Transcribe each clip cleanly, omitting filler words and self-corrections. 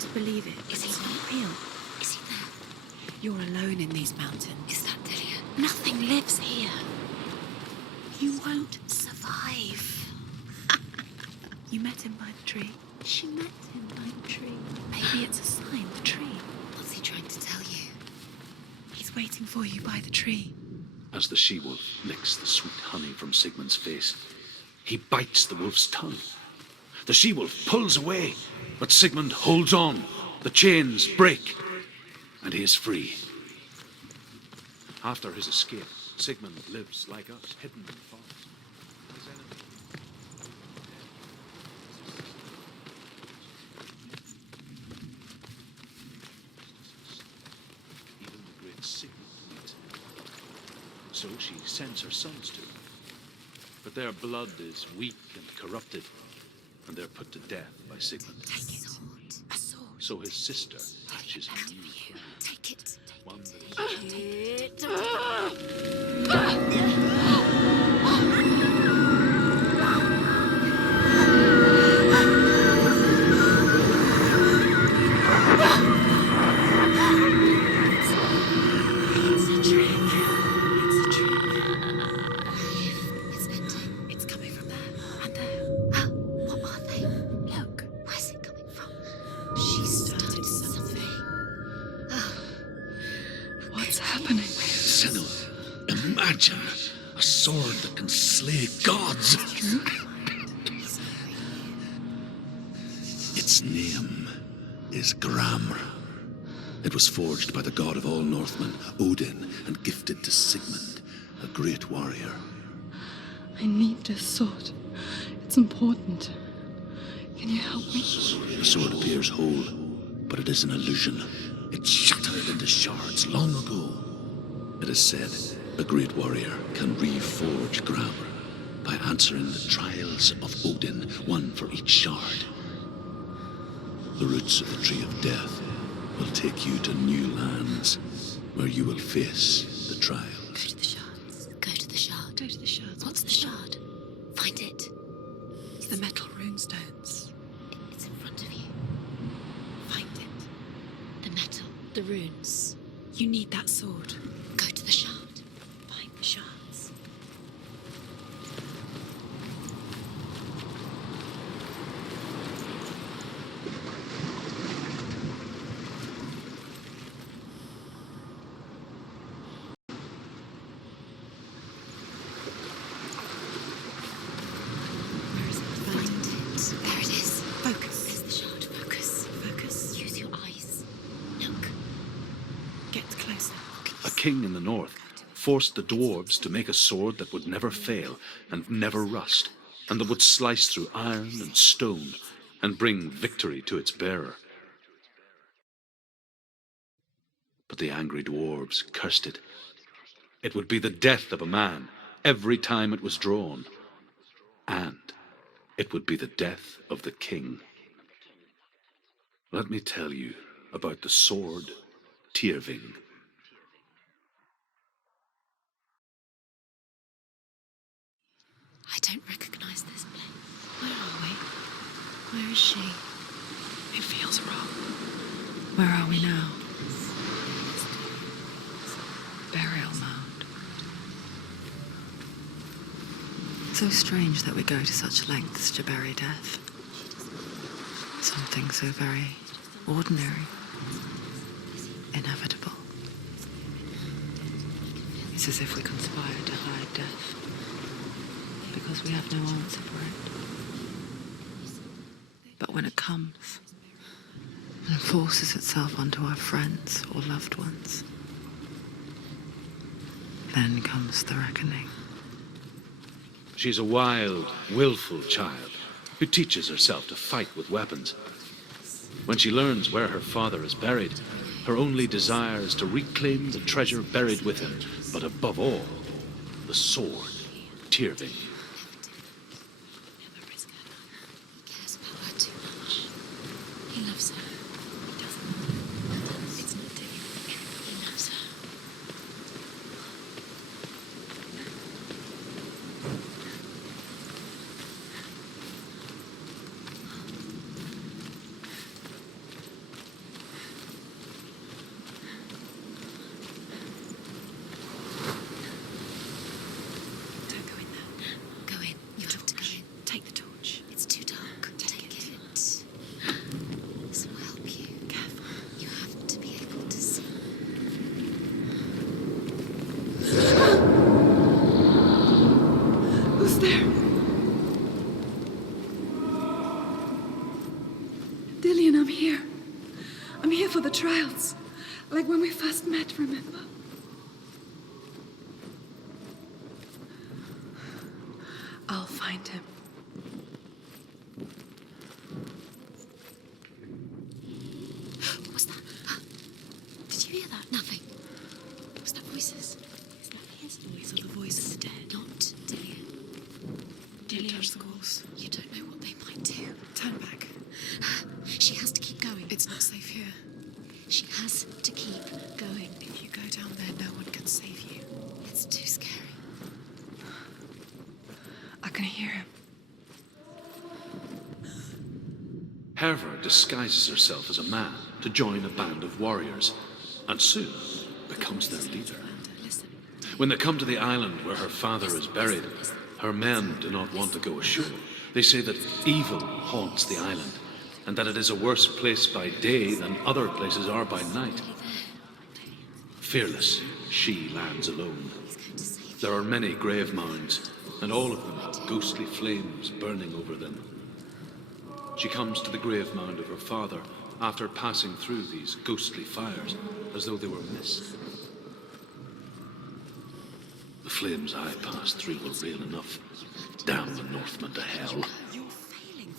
to believe it. Is he It's not real. Is he there? You're alone in these mountains. Is that Delia? Nothing lives here. You won't survive. You met him by the tree. She met him by the tree. Maybe it's a sign, the tree. What's he trying to tell you? He's waiting for you by the tree. As the she-wolf licks the sweet honey from Sigmund's face, he bites the wolf's tongue. The she-wolf pulls away, but Sigmund holds on. The chains break, and he is free. After his escape, Sigmund lives like us, hidden in the forest. His enemy... Even the great Sigmund meets him. So she sends her sons to him. But their blood is weak and corrupted, and they're put to death by Sigmund. Take it. A sword. So his sister hatches a new plan. Take it. One that is It's a trick. It's a trick. It's ending. It's coming from there and there. What are they? Look. Where's it coming from? She started something. What's happening? Senua, imagine a sword that can slay gods. Its name is Gramr. It was forged by the god of all Northmen, Odin, and gifted to Sigmund, a great warrior. I need this sword. It's important. Can you help me? The sword appears whole, but it is an illusion. It shattered into shards long ago. It is said a great warrior can reforge Gramr by answering the trials of Odin, one for each shard. The roots of the Tree of Death will take you to new lands where you will face the trials. Go to the shards. Go to the shard. Go to the shards. What's the shard? Find it. It's the metal runestones. It's in front of you. Find it. The metal. The runes. You need that sword. Go to the shard. Find the shards. Where is it? Find it. There it is. Focus. There's the shard. Focus. Focus. Use your eyes. Look. Get closer. A king in the north forced the dwarves to make a sword that would never fail and never rust, and that would slice through iron and stone and bring victory to its bearer. But the angry dwarves cursed it. It would be the death of a man every time it was drawn, and it would be the death of the king. Let me tell you about the sword Tyrving. I don't recognize this place. Where are we? Where is she? It feels wrong. Where are we now? Burial mound. So strange that we go to such lengths to bury death. Something so very ordinary, inevitable. It's as if we conspire to hide death because we have no answer for it. But when it comes and forces itself onto our friends or loved ones, then comes the reckoning. She's a wild, willful child who teaches herself to fight with weapons. When she learns where her father is buried, her only desire is to reclaim the treasure buried with him, but above all, the sword, Tyrving. Never risk her. He cares about her too much. He loves her. He doesn't. It's not Delia. He loves her. Dillian, I'm here. I'm here for the trials. Like when we first met, remember? I'll find him. What was that? Did you hear that? Nothing. Was that voices? Is that his voice or the voice of the dead? Not Dillian. Dillian's calls. You don't know what they might do. Turn back. She has to keep going. It's not safe here. She has to keep going. If you go down there, no one can save you. It's too scary. I can hear him. Herva disguises herself as a man to join a band of warriors, and soon becomes their leader. Listen. When they come to the island where her father is buried, her men do not want to go ashore. They say that evil haunts the island, and that it is a worse place by day than other places are by night. Fearless, she lands alone. There are many grave mounds, and all of them have ghostly flames burning over them. She comes to the grave mound of her father after passing through these ghostly fires, as though they were mist. The flames I passed through were real enough. Damn the Northmen to hell. You're failing.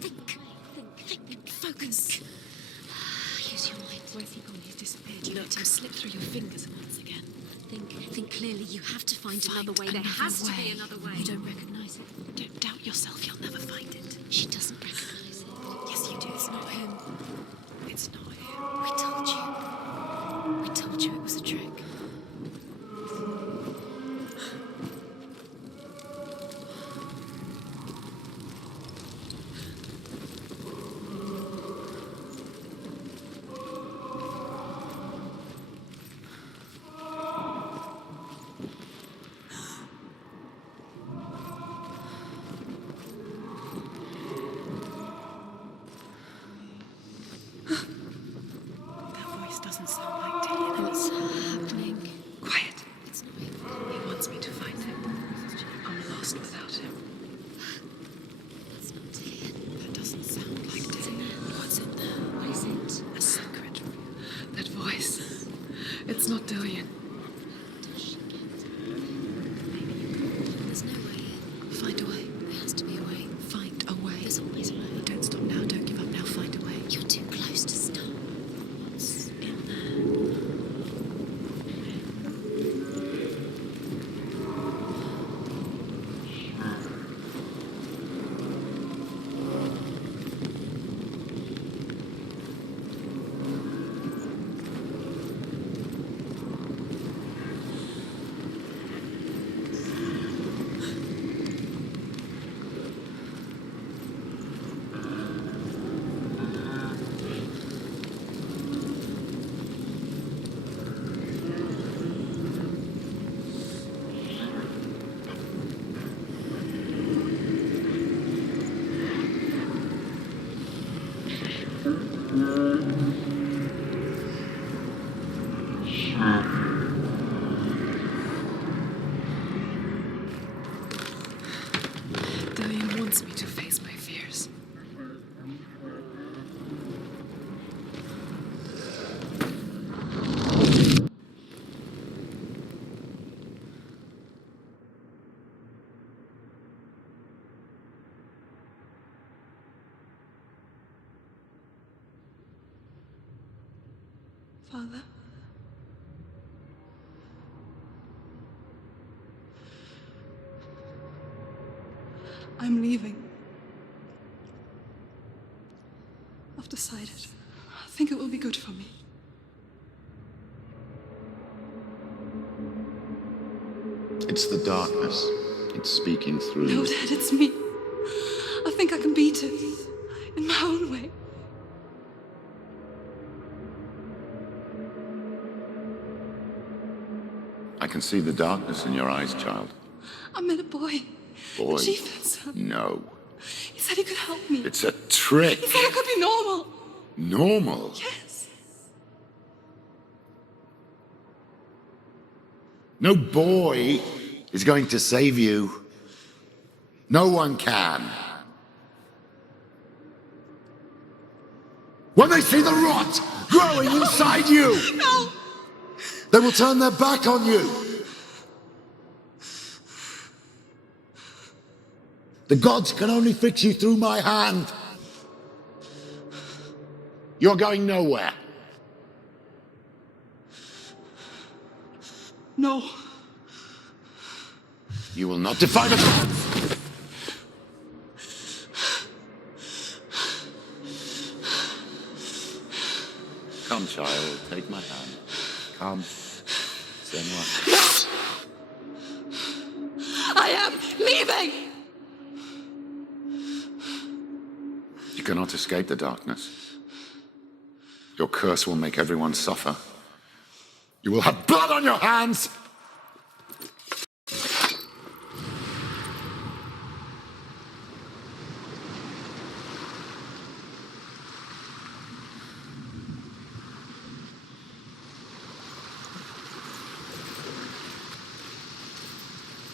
Think. Focus. Use your mind. Where's he gone? He's disappeared. You let him slip through your fingers once again. Think clearly. You have to find another way. There another has to way. be another way. You don't recognize it. Don't doubt yourself. You'll never find it. She doesn't recognize it. Yes, you do. It's not him. It's not him. We told you. We told you it was a trick. That voice doesn't sound like Dillian. What's happening? Quiet. It's not him. He wants me to find him. I'm lost without him. It's not Dillian. That doesn't sound like Dillian. What's in there? What is it? A secret. That voice. It's not Dillian. Does she get it? There's no way in. Find a way. There has to be a way. Find a way. There's always a way. Don't stop now. Don't give up now. Find a way. You're too close to stop. What's in there? Dillian wants me to face my fears. Father? I'm leaving. I've decided. I think it will be good for me. It's the darkness. It's speaking through No, you. Dad, it's me. I think I can beat it. In my own way. I can see the darkness in your eyes, child. I met a boy. Boy. The chieftain's son. No. He said he could help me. It's a trick. He said I could be normal. Normal. Yes. No boy is going to save you. No one can. When they see the rot growing inside you, No! they will turn their back on you. The gods can only fix you through my hand. You're going nowhere. No. You will not defy the gods! Come, child, take my hand. Come, Senua. I am leaving! You cannot escape the darkness. Your curse will make everyone suffer. You will have blood on your hands!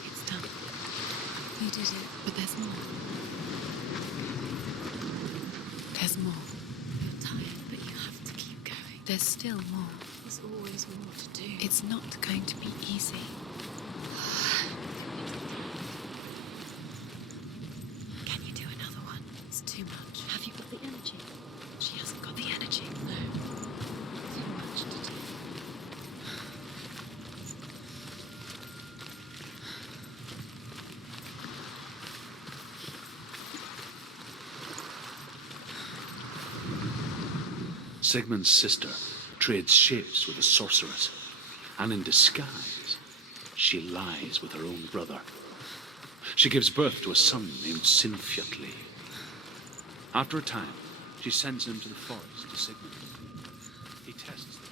It's done. You did it. But there's more. There's more. You're tired, but you have to keep going. There's still more. There's always more to do. It's not going to be easy. Can you do another one? It's too much. Have you got the energy? She hasn't got the energy. No. Too much to do. Sigmund's sister trades shapes with a sorceress, and in disguise, she lies with her own brother. She gives birth to a son named Sinfjotli. After a time, she sends him to the forest to Sigmund. He tests them.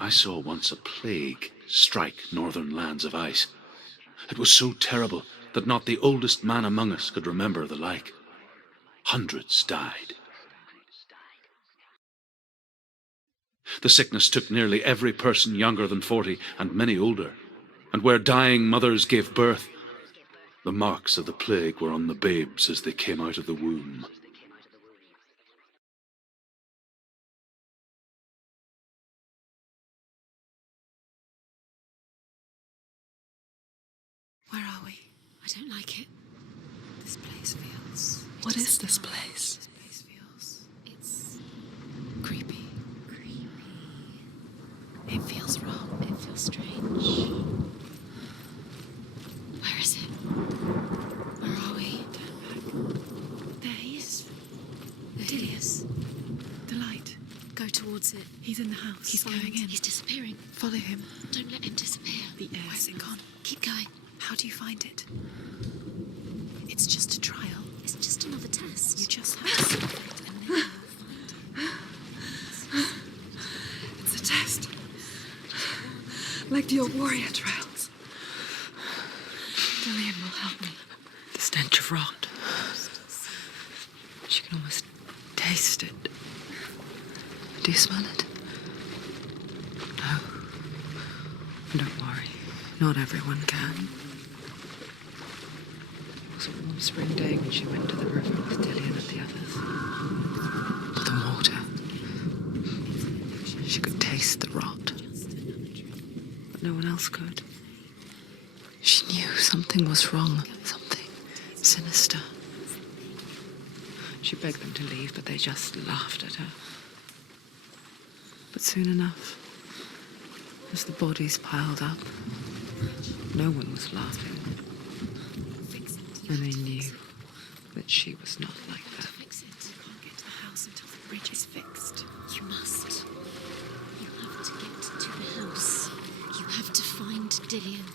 I saw once a plague strike northern lands of ice. It was so terrible that not the oldest man among us could remember the like. Hundreds died. The sickness took nearly every person younger than 40 and many older. And where dying mothers gave birth, the marks of the plague were on the babes as they came out of the womb. Where are we? I don't like it. This place feels... What is this place? This place feels... It's Creepy. creepy. It feels wrong. It feels strange. Where is it? Where are we? There he is. There he is. The light. Go towards it. He's in the house. He's Find- going in. He's disappearing. Follow him. Don't let him disappear. The air's Where's it gone. Keep going. How do you find it? It's just a trial. It's just another test. You just have to solve it and then you'll find It's a test. Like the old warrior trials. Dillian will help me. The stench of rot. She can almost taste it. Do you smell it? No. Don't worry. Not everyone can. It was a warm spring day when she went to the river with Dillian and the others. For the water. She could taste the rot. But no one else could. She knew something was wrong. Something sinister. She begged them to leave, but they just laughed at her. But soon enough, as the bodies piled up, no one was laughing. And they knew that she was not like that. Fix it. You can't get to the house until the bridge is fixed. You must. You have to get to the house. You have to find Dillian.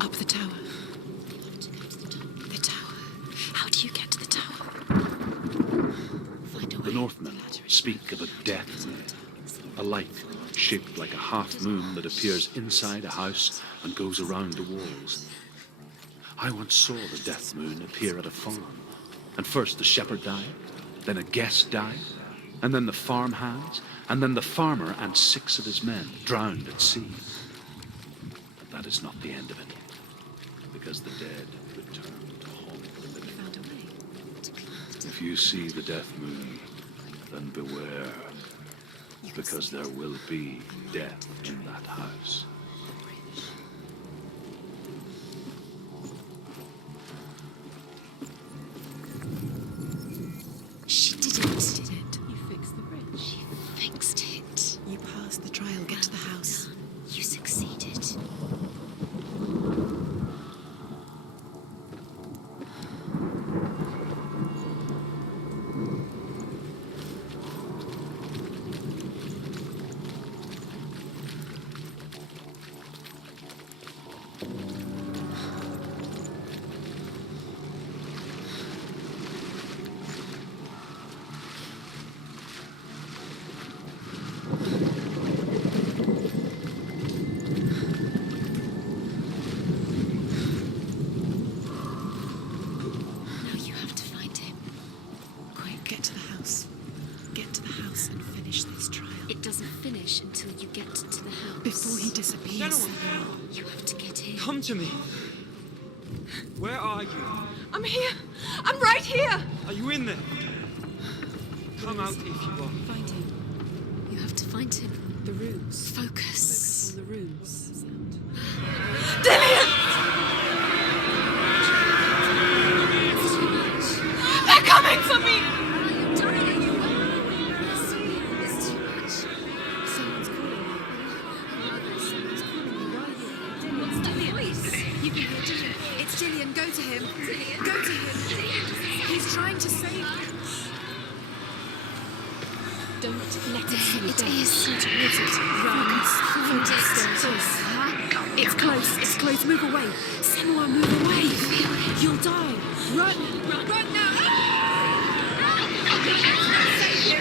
Up the tower. You have to go to the top. The tower. How do you get to the tower? Find a way. The Northmen speak of a death, a light shaped like a half moon that appears inside a house and goes around the walls. I once saw the death moon appear at a farm. And first the shepherd died, then a guest died, and then the farmhands, and then the farmer and 6 of his men drowned at sea. But that is not the end of it, because the dead return to haunt the living. Found a way to climb the death. If you see the death moon, then beware, because there will be death in that house. She did it. You fixed the bridge. She fixed it. You passed the trial. Get to the house. You succeeded. Now you have to find him. Quick, get to the house. Get to the house and finish this trial. It doesn't finish until you get to the house. Before he disappears. You have to get in. Come to me. Where are you? I'm here. I'm right here. Are you in there? Come out if you are. Find him. You have to find him. The runes. Focus. On the runes. Dillian! It's too much. They're coming for me. You're dying. It's too much. Someone's calling you. Someone's calling you. Why are you? What's that voice? You can hear Dillian. It's Dillian. Go to him. Go to him. He's trying to save you. Don't let it see you. It is. Towards it. Run. Find it. There it is. It's close. It's close. Move away. Senua, move away. You'll die. Run. Run now. You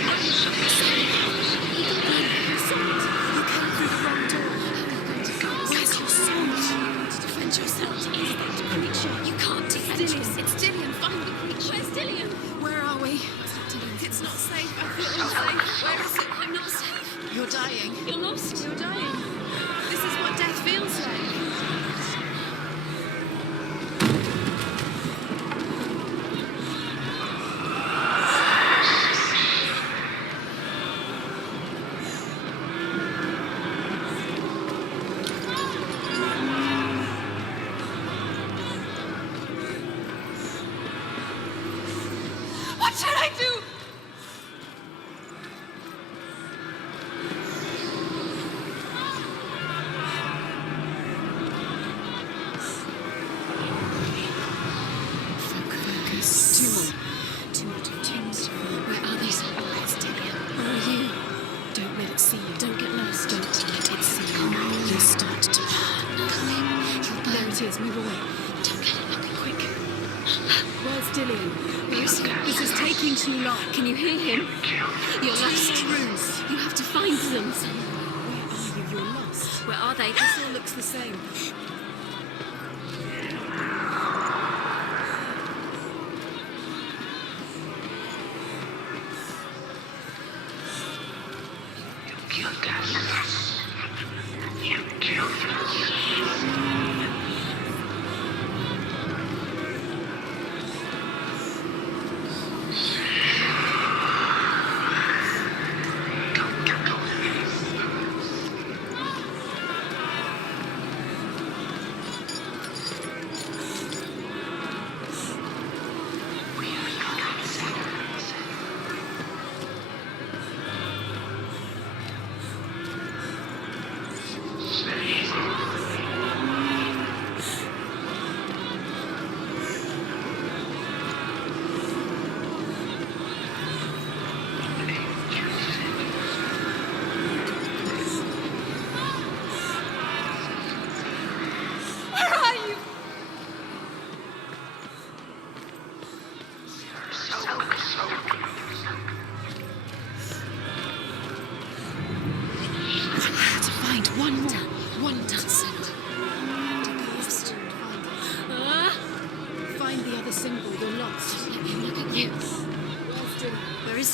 came through the wrong door. Where's your sword? To defend yourself. Is that creature? You can't defend yourself. It's Dillian. Find the creature. Where's Dillian? Where are we? It's not safe. I thought it was safe. Where is it? I'm not safe. You're dying. You're lost. You're dying. This is what death feels like. What should I do? Focus. Two more. Where are they? It's Dillian. Where are you? Don't let it see you. Don't get lost. Don't let it see you. You'll start to burn. There it is. Move away. Don't get it. Look quick. Where's Dillian? Where is he? This is taking too long. Can you hear him? You're lost. Runes. You have to find them. Where are you? You're lost. Where are they? This all looks the same.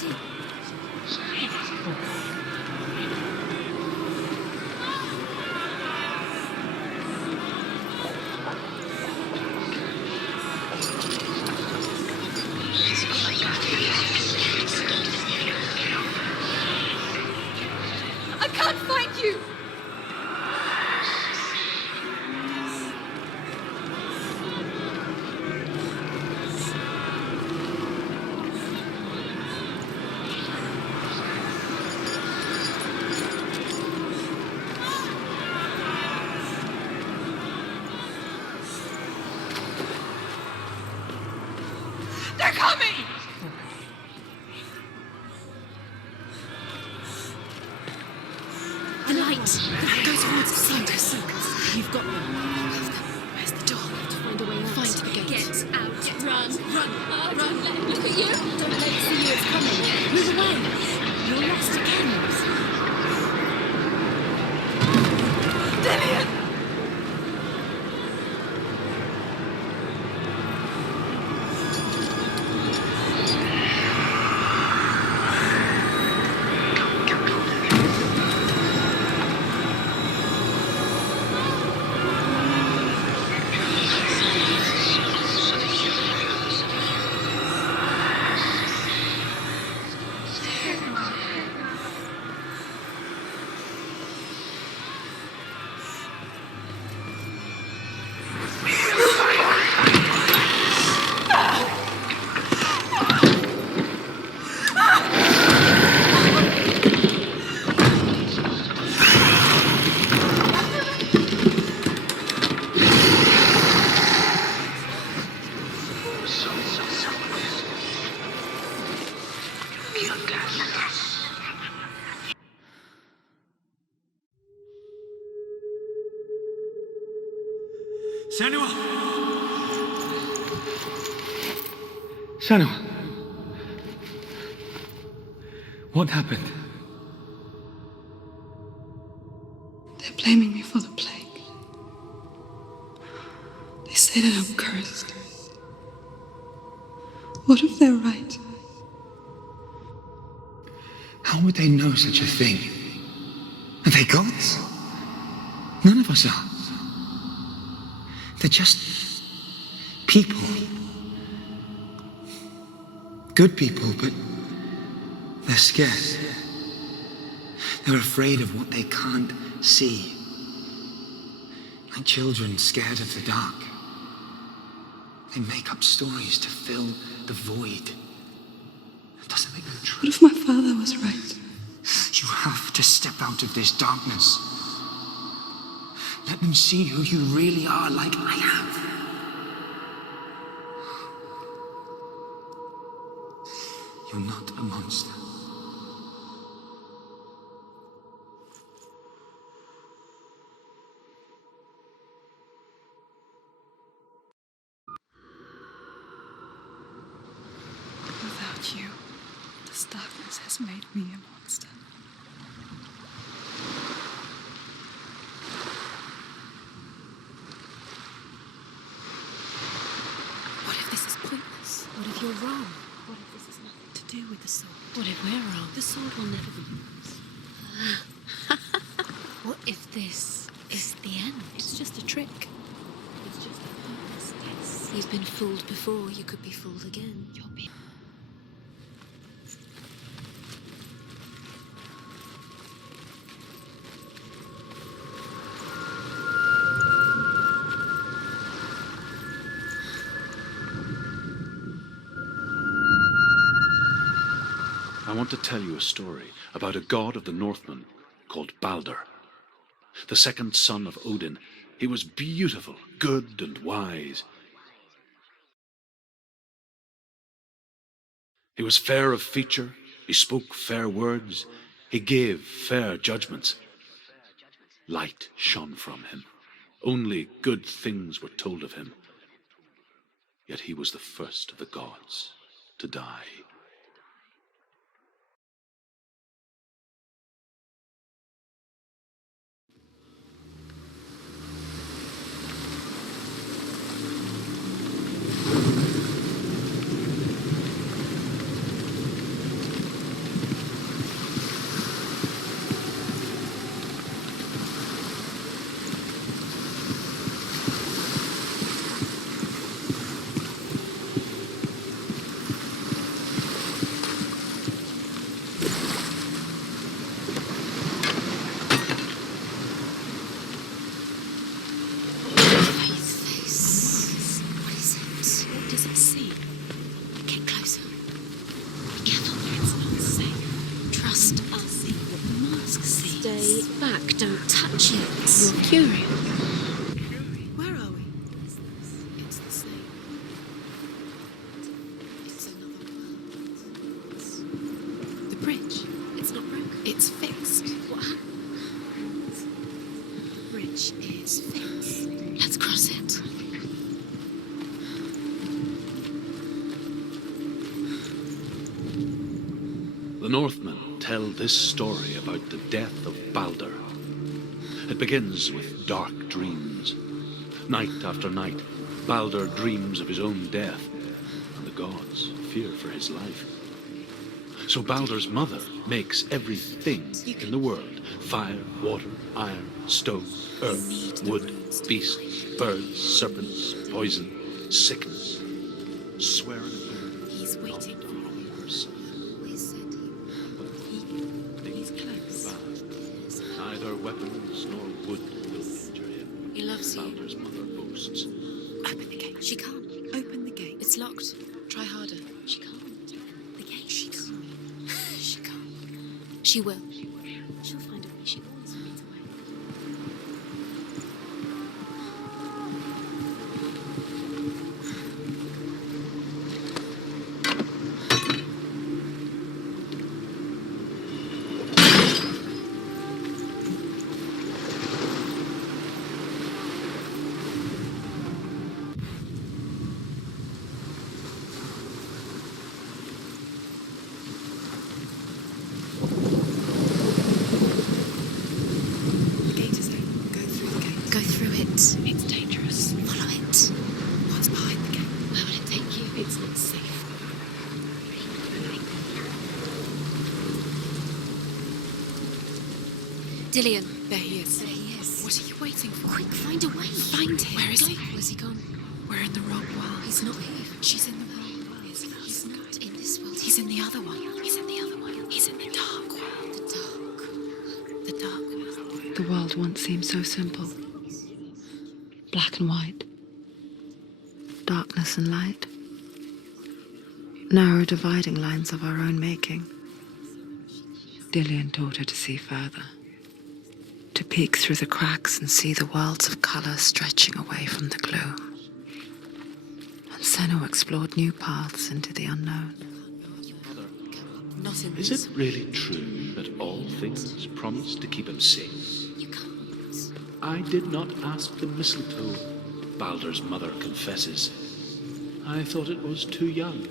see. I can't find you! They're coming! The light. Go towards the circus. You've got them. Where's the door? To find a way out. Find the gate. Get out. Run. Run. Look at you. Don't let it see you. It's coming. Move away. You're lost again. Dillian! Senua! Senua! What happened? They're blaming me for the plague. They say that I'm cursed. What if they're right? How would they know such a thing? Are they gods? None of us are. They're just people. Good people, but they're scared. They're afraid of what they can't see. Like children scared of the dark. They make up stories to fill the void. That doesn't make them true. What if my father was right? You have to step out of this darkness. Let them see who you really are, like I have. You're not a monster. Without you, this darkness has made me a monster. What if this is pointless? What if you're wrong? What if this has nothing to do with the sword? What if we're wrong? The sword will never be yours. What if this is the end? It's just a trick. It's just a pointless guess. You've been fooled before. You could be fooled again. You'll be. I want to tell you a story about a god of the Northmen called Balder. The second son of Odin. He was beautiful, good, and wise. He was fair of feature, he spoke fair words, he gave fair judgments. Light shone from him. Only good things were told of him. Yet he was the first of the gods to die. curious. Where are we? It's the same. It's another world. The bridge. It's not broken. It's fixed. What happened? The bridge is fixed. Let's cross it. The Northmen tell this story about the death of Baldur. It begins with dark dreams. Night after night, Baldur dreams of his own death, and the gods fear for his life. So Baldur's mother makes everything in the world: fire, water, iron, stone, earth, wood, beasts, birds, serpents, poison, sickness. Swearing He's waiting for you. her son. He's close. Neither weapons nor wood will injure him. He loves you. Baldur's mother boasts. Open the gate. She can't. Open the gate. It's locked. Try harder. She can't. The gate. She can't. She can't. She will. She'll find a way. She always finds a way. The gate is open. Go through the gate. Go through it. It's dangerous. Follow it. What's behind the gate? Where will it take you? It's not safe. Dillian. There he is. There he is. What are you waiting for? Quick, find a way. Find him. Where is he? Where's he gone? We're in the wrong world. He's not here. She's in the wrong world. He's not in this world. He's in the other one. He's in the other one. He's in the dark world. the dark. The dark world. The world once seemed so simple. Black and white. Darkness and light. Narrow dividing lines of our own making. Dillian taught her to see further. To peek through the cracks and see the worlds of colour stretching away from the gloom. And Senua explored new paths into the unknown. Not in Is this. it really true that all things promise to keep him safe? You can't. I did not ask the mistletoe, Baldur's mother confesses. I thought it was too young.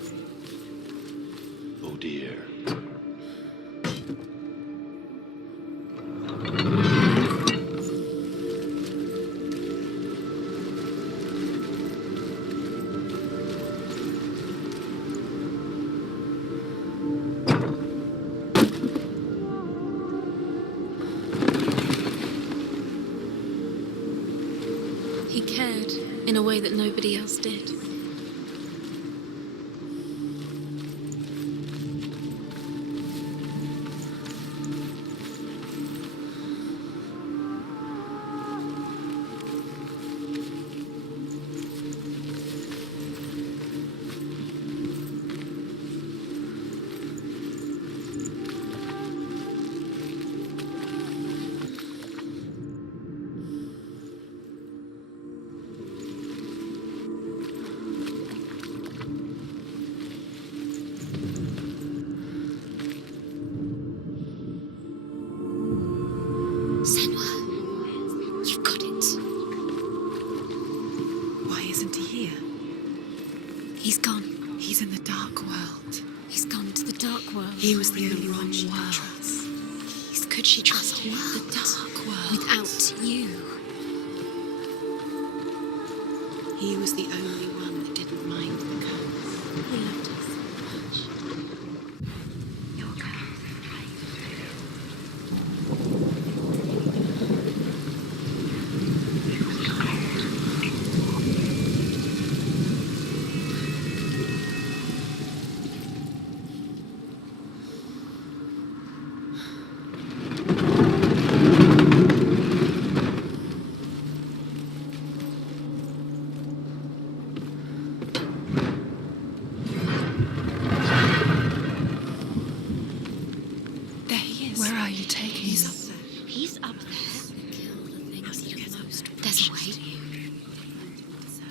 Oh dear. He cared in a way that nobody else did. Senua, you've got it. Why isn't he here? He's gone. He's in the dark world. He's gone to the dark world. He was the only one one she she could could trust. Could she trust him? The dark world. Without you. He was the only one that didn't mind the curse. He loved us so much. Your curse.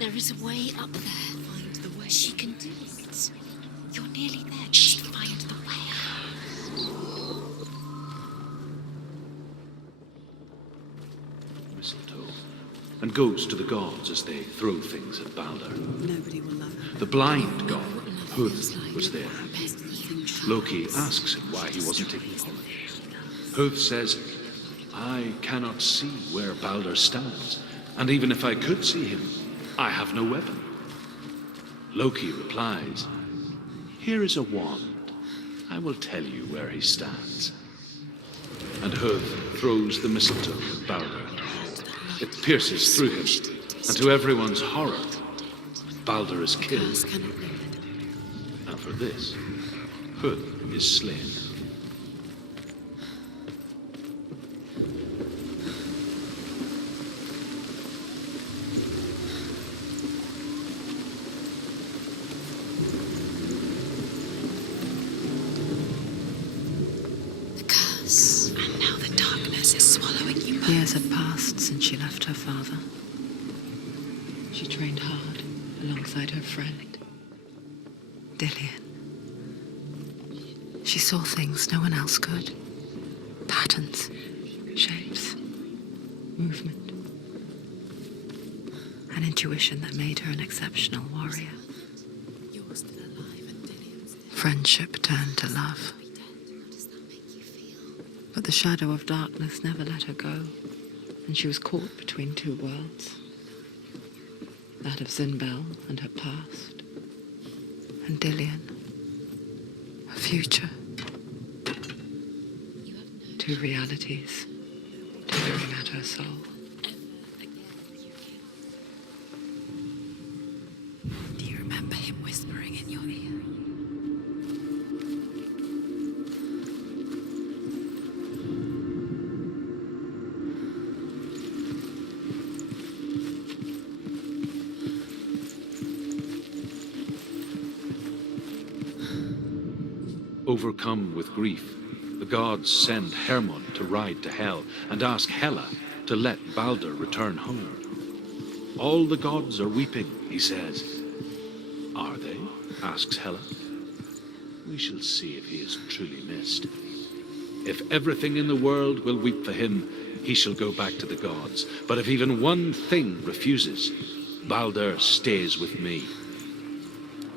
There is a way up there. Find the way. She can do it. You're nearly there. Just find the way. Mistletoe, and goes to the gods as they throw things at Balder. Nobody will love her. The blind god, Hud, was there. Loki asks him why he wasn't taking porridge. Hud says, I cannot see where Balder stands, and even if I could see him, I have no weapon. Loki replies, here is a wand. I will tell you where he stands. And Hud throws the mistletoe at Balder. It pierces through him, and to everyone's horror, Balder is killed. And for this, Hud is slain. The curse. And now the darkness is swallowing you both. Years had passed since she left her father. She trained hard alongside her friend, Dillian. She saw things no one else could. Patterns, shapes, movement. An intuition that made her an exceptional warrior. You're still alive and Dillian's dead. Friendship turned to love. How does that make you feel? But the shadow of darkness never let her go, and she was caught between two worlds. That of Zinbel and her past, and Dillian, her future. Two realities tearing at her soul. Do you remember him whispering in your ear? Overcome with grief, the gods send Hermod to ride to Hel and ask Hela to let Balder return home. All the gods are weeping, he says. Are they? Asks Hela. We shall see if he is truly missed. If everything in the world will weep for him, he shall go back to the gods. But if even one thing refuses, Balder stays with me.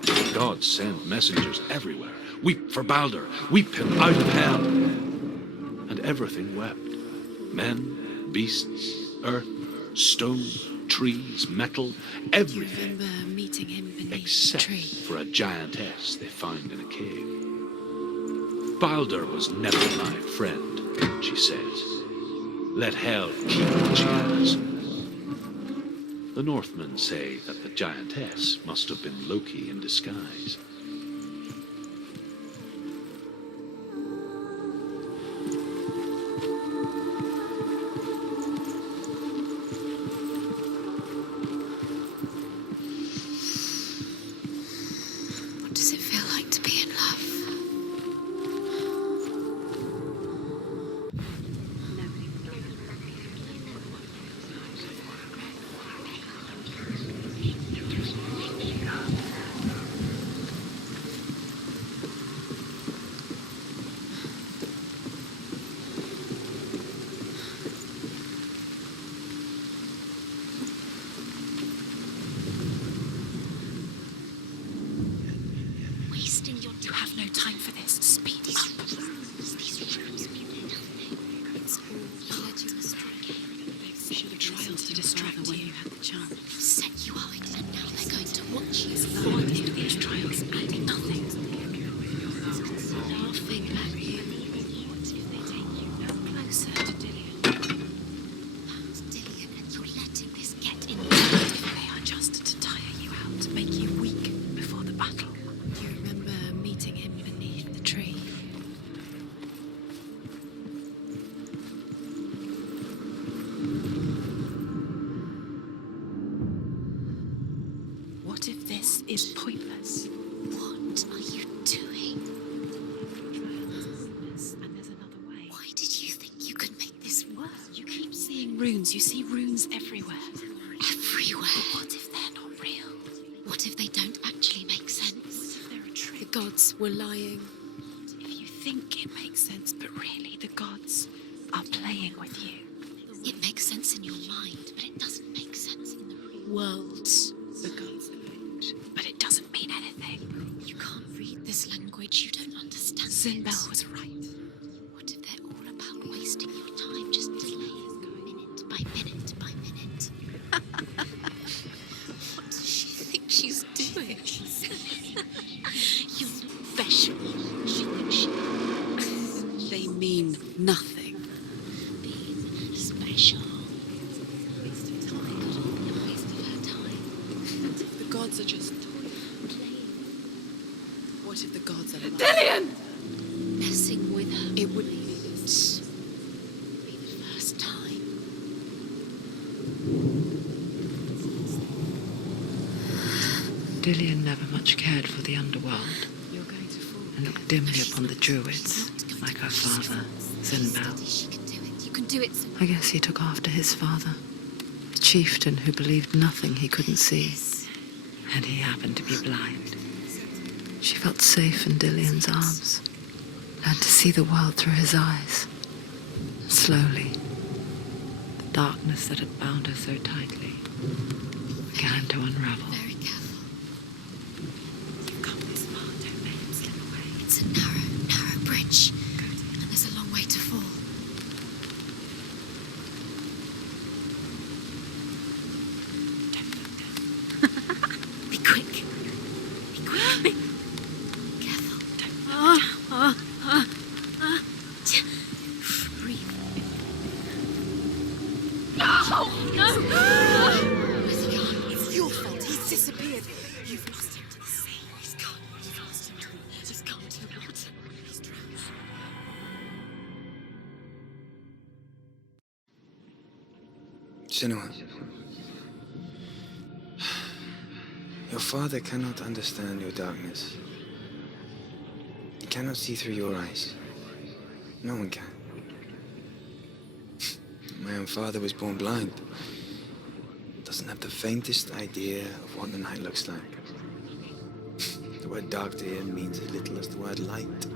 The gods send messengers everywhere. Weep for Balder, weep him out of hell. And everything wept. Men, beasts, earth, stone, trees, metal, everything. You remember meeting him beneath Except the tree? for a giantess they found in a cave. Balder was never my friend, she says. Let Hel keep what she has. The Northmen say that the giantess must have been Loki in disguise. What does it feel like to be in love? Wasting your time. You have no time for this. Speed up. It's all led you astray. The trials to distract you. You had the chance. They've set you up, and now they're going to watch you fall into these trials and nothing. Laughing at you. What if they take you no closer to Dillian? That's Dillian, and you're letting this get in you. What if they are just to tire you out, to make you weak before the battle? Do you remember meeting him beneath the tree? What if this is pointless? What are you doing? And there's another way. Why did you think you could make this work? You keep seeing runes. You see runes everywhere. Everywhere. What if they're not gods were lying. If you think it makes sense, but really the gods are playing with you. It makes sense in your mind, but it doesn't make sense in the real world. The gods evoke, but it doesn't mean anything. You can't read this language, you don't understand Sinbel it. was right. What if they're all about wasting your time, just delaying minute by minute by minute? What does she think she's doing? You're not special. She thinks she... They mean nothing. Being special. Waste of time. A waste of her time. The gods are just Playing. What if the gods are alive? Dillian! Messing with her. It would be the first time. Dillian never much cared for the underworld You're going to fall. and looked dimly upon the druids, like her father, Sinbel. She can do it. You can do it. I guess he took after his father, the chieftain who believed nothing he couldn't see, and he happened to be blind. She felt safe in Dillian's arms, learned to see the world through his eyes. And slowly, the darkness that had bound her so tightly began to unravel. Very careful. You've come this far, don't let him slip away. It's a narrow bridge. And there's a long way to fall. Be quick. Be quick. Careful. Breathe. No! Where's he gone? It's your fault. He's disappeared. You've lost him to the sea. He's gone. You've lost him. He's gone to the water. He's drowned. Senua, your father cannot understand your darkness. He cannot see through your eyes. No one can. My own father was born blind. Doesn't have the faintest idea of what the night looks like. The word dark to him means as little as the word light.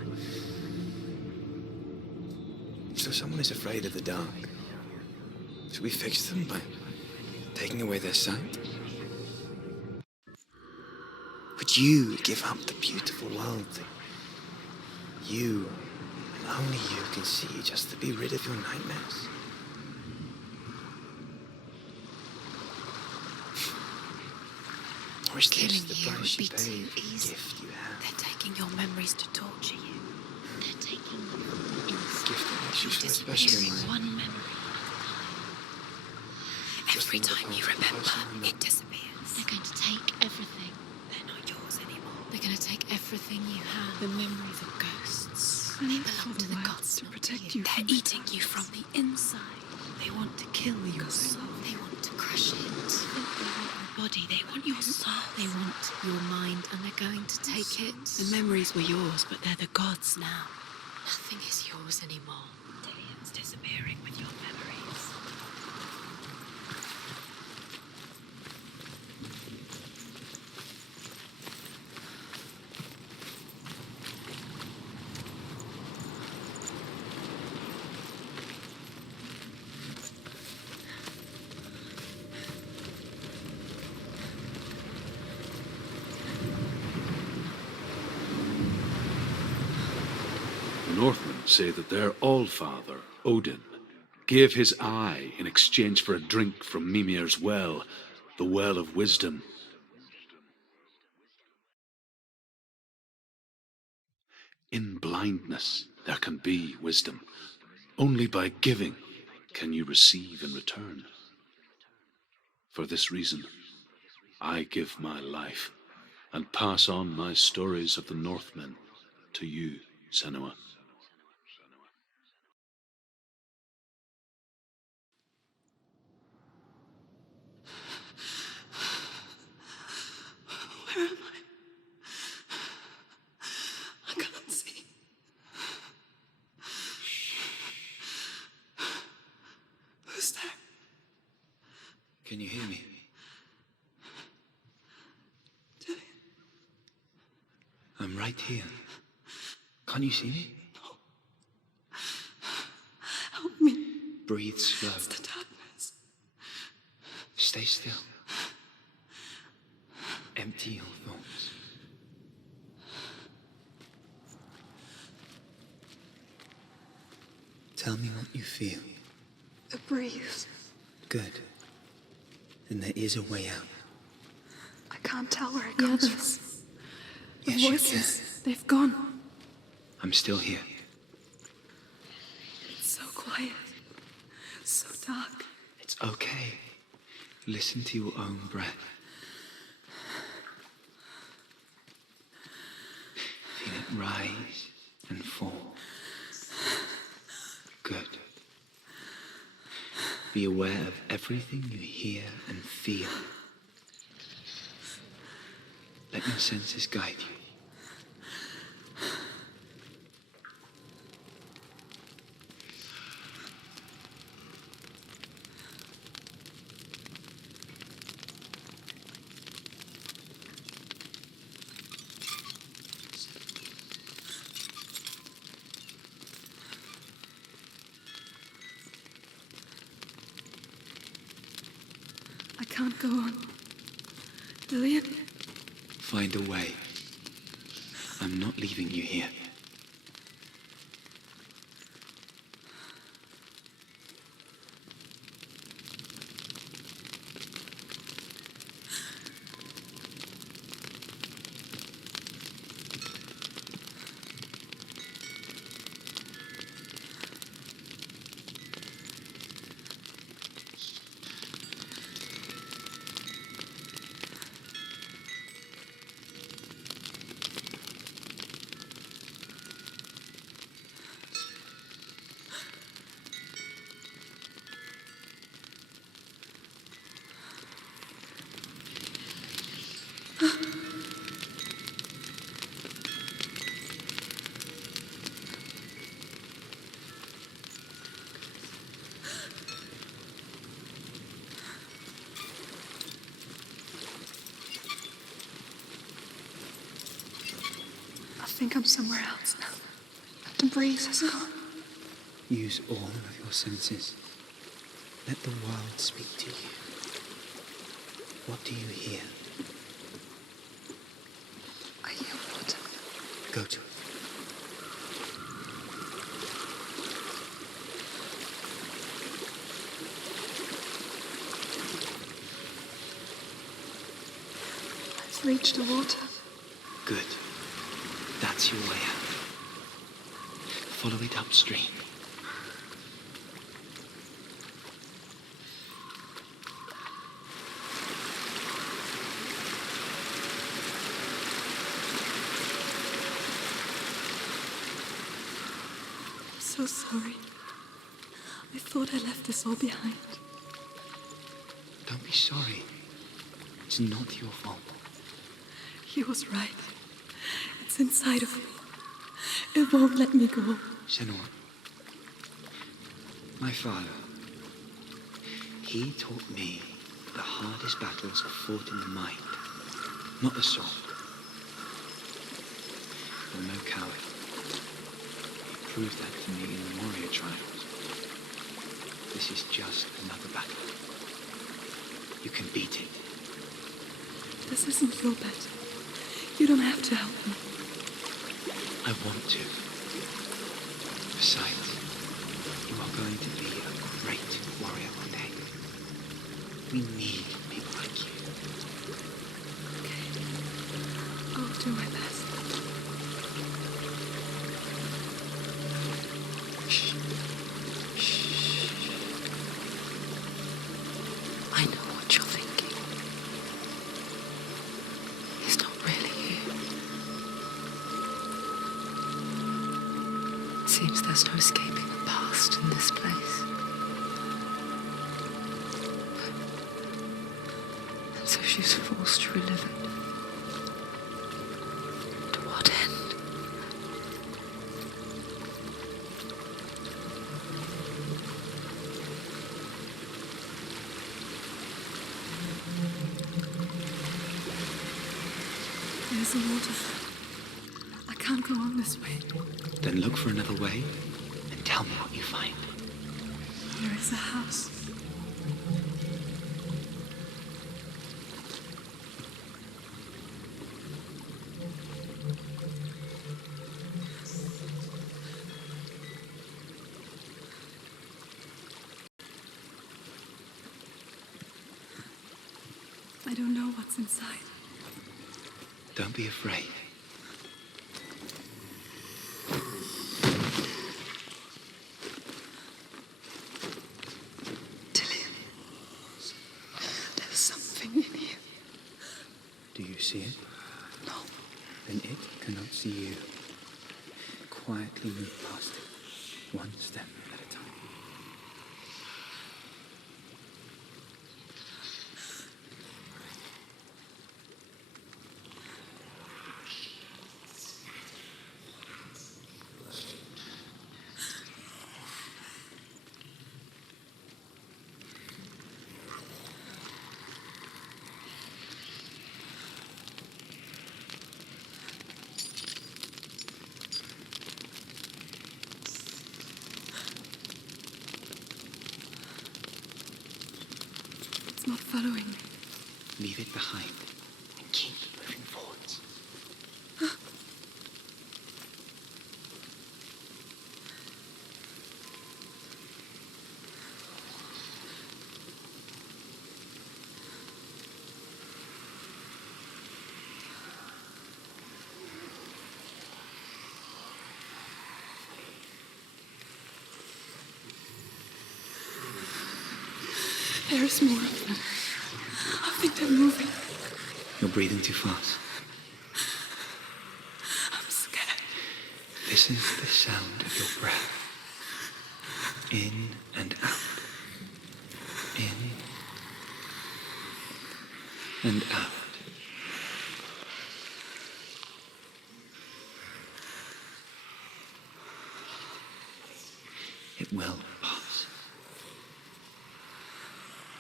So someone is afraid of the dark. Should we fix them by taking away their sight? Would you give up the beautiful world that you, and only you, can see just to be rid of your nightmares? Or is Killing this the you would price be you pay too for the easy. gift you have? They're taking your memories to torture you. They're taking you The inside. gift that makes you so special in Disappearing mine. one memory. Just Every another time you part of the remember, person I know. it disappears. They're going to take everything. They're not yours anymore. They're going to take everything you have. The memories of ghosts. They belong to the gods, to not protect you. you. They're eating you from the inside. They want to kill your soul. They want to crush it. They want your body. They want your soul. They want your mind, and they're going to take it. The memories were yours, but they're the gods now. Nothing is yours anymore. Dillian's disappearing with your memories. The Northmen say that their Allfather, Odin, gave his eye in exchange for a drink from Mimir's well, the Well of Wisdom. In blindness there can be wisdom. Only by giving can you receive in return. For this reason, I give my life and pass on my stories of the Northmen to you, Senua. Where am I? I can't see. Who's there? Can you hear me? Dillian. I'm right here. Can't you see me? Help me. Breathe slow. It's the darkness. Stay still. Empty your thoughts. Tell me what you feel. A breeze. Good. Then there is a way out. I can't tell where it comes from. The Yes, you voices, they've gone. I'm still here. It's so quiet. So dark. It's okay. Listen to your own breath. Feel it rise and fall. Good. Be aware of everything you hear and feel. Let your senses guide you. I can't go on. Lillian? Find a way. I'm not leaving you here. I think I'm somewhere else now. The breeze has gone. Use all of your senses. Let the world speak to you. What do you hear? I hear water. Go to it. I've reached the water. Good. That's your way out. Follow it upstream. I'm so sorry. I thought I left this all behind. Don't be sorry. It's not your fault. He was right. It's inside of me. It won't let me go. Senua, my father, he taught me the hardest battles are fought in the mind, not the sword. You're no coward. He proved that to me in the warrior trials. This is just another battle. You can beat it. This isn't your battle. You don't have to help me. I want to. Besides, you are going to be a great warrior one day. We need people like you. Okay. I'll do my best. Shh. Shh. I know what you're thinking. He's not really here. It seems there's no escaping the past in this place. And so she's forced to relive it. To what end? There's a waterfall. can't go on this way. Then look for another way and tell me what you find. There is a house. I don't know what's inside. Don't be afraid. Dillian, there's something in here. Do you see it? No. Then it cannot see you. Quietly move past it, one step at a time. It's not following me. Leave it behind and keep moving forwards. There is more of them. I think they're moving. You're breathing too fast. I'm scared. This is the sound of your breath. In and out. In and out. It will pass.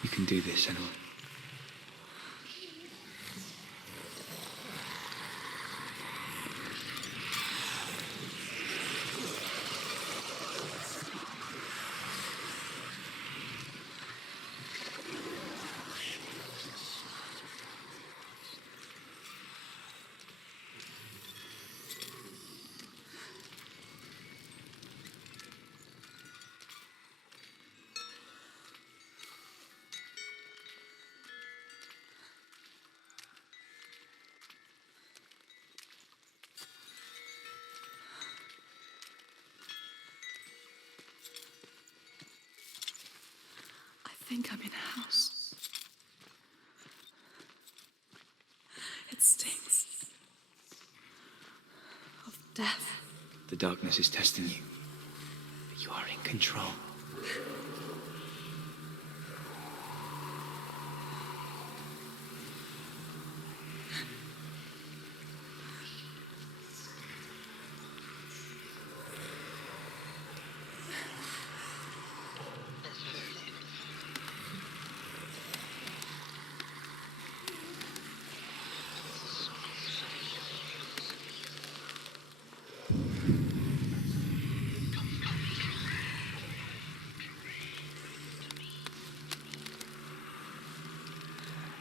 You can do this, Senua. I think I'm in a house. It stinks of death. The darkness is testing you, but you are in control.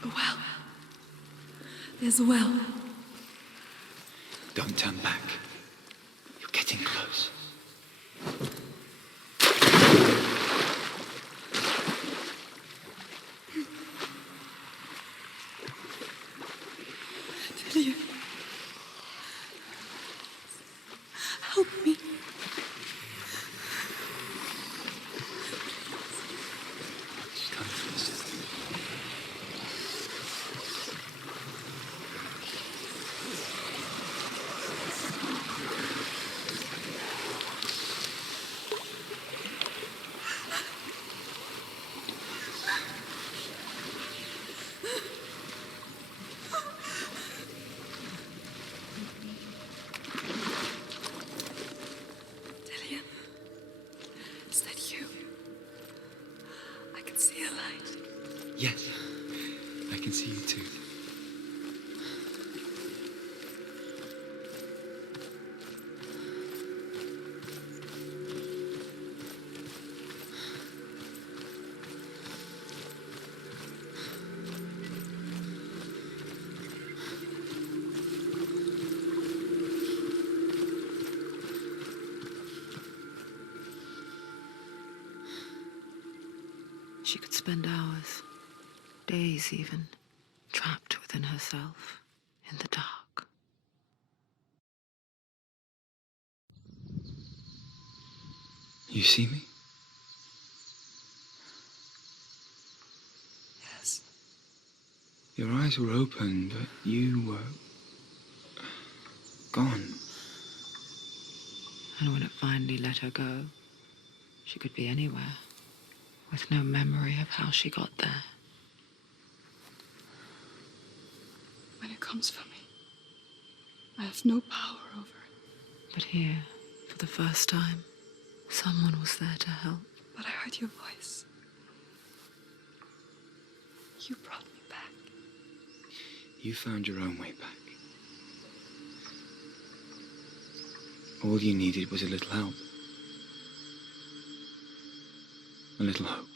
A well. There's a well. Don't turn back. You're getting close. Dillian. Help me. Come first. spend hours, days even, trapped within herself, in the dark. You see me? Yes. Your eyes were open, but you were gone. And when it finally let her go, she could be anywhere, with no memory of how she got there. When it comes for me, I have no power over it. But here, for the first time, someone was there to help. But I heard your voice. You brought me back. You found your own way back. All you needed was a little help. A little hope.